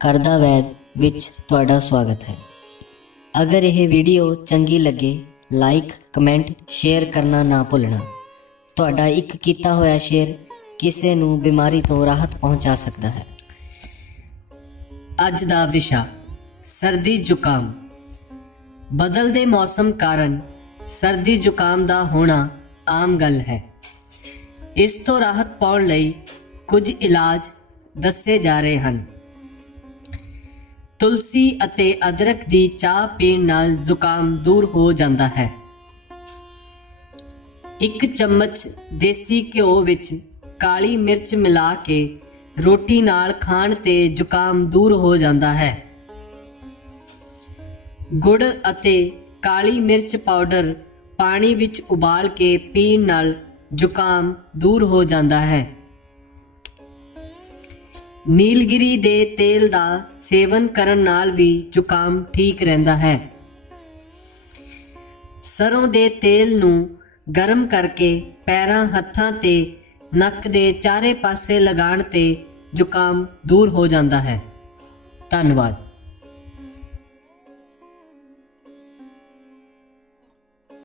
ਕਰਦਾ ਵੈਦ ਵਿੱਚ ਤੁਹਾਡਾ ਸਵਾਗਤ ਹੈ। ਅਗਰ ਇਹ ਵੀਡੀਓ ਚੰਗੀ ਲੱਗੇ ਲਾਈਕ ਕਮੈਂਟ ਸ਼ੇਅਰ ਕਰਨਾ ਨਾ ਭੁੱਲਣਾ। ਤੁਹਾਡਾ ਇੱਕ ਕੀਤਾ ਹੋਇਆ ਸ਼ੇਅਰ ਕਿਸੇ ਨੂੰ ਬਿਮਾਰੀ ਤੋਂ ਰਾਹਤ ਪਹੁੰਚਾ ਸਕਦਾ ਹੈ। ਅੱਜ ਦਾ ਵਿਸ਼ਾ, ਸਰਦੀ ਜ਼ੁਕਾਮ। ਬਦਲਦੇ ਮੌਸਮ ਕਾਰਨ ਸਰਦੀ ਜ਼ੁਕਾਮ ਦਾ ਹੋਣਾ ਆਮ ਗੱਲ ਹੈ। ਇਸ ਤੋਂ ਰਾਹਤ ਪਾਉਣ ਲਈ ਕੁਝ ਇਲਾਜ ਦੱਸੇ ਜਾ ਰਹੇ ਹਨ। ਤੁਲਸੀ ਅਤੇ ਅਦਰਕ ਦੀ ਚਾਹ ਪੀਣ ਨਾਲ ਜ਼ੁਕਾਮ ਦੂਰ ਹੋ ਜਾਂਦਾ ਹੈ। ਇੱਕ ਚਮਚ ਦੇਸੀ ਘਿਓ ਵਿੱਚ ਕਾਲੀ ਮਿਰਚ ਮਿਲਾ ਕੇ ਰੋਟੀ ਨਾਲ ਖਾਣ ਤੇ ਜ਼ੁਕਾਮ ਦੂਰ ਹੋ ਜਾਂਦਾ ਹੈ। ਗੁੜ ਅਤੇ ਕਾਲੀ ਮਿਰਚ ਪਾਊਡਰ ਪਾਣੀ ਵਿੱਚ ਉਬਾਲ ਕੇ ਪੀਣ ਨਾਲ ਜ਼ੁਕਾਮ ਦੂਰ ਹੋ ਜਾਂਦਾ ਹੈ। ਨੀਲਗਿਰੀ ਦੇ ਤੇਲ ਦਾ ਸੇਵਨ ਕਰਨ ਨਾਲ ਵੀ ਜ਼ੁਕਾਮ ਠੀਕ ਰਹਿੰਦਾ ਹੈ। ਸਰੋਂ ਦੇ ਤੇਲ ਨੂੰ ਗਰਮ ਕਰਕੇ ਪੈਰਾਂ ਹੱਥਾਂ ਤੇ ਨੱਕ ਦੇ ਚਾਰੇ ਪਾਸੇ ਲਗਾਉਣ ਤੇ ਜ਼ੁਕਾਮ ਦੂਰ ਹੋ ਜਾਂਦਾ ਹੈ। ਧੰਨਵਾਦ।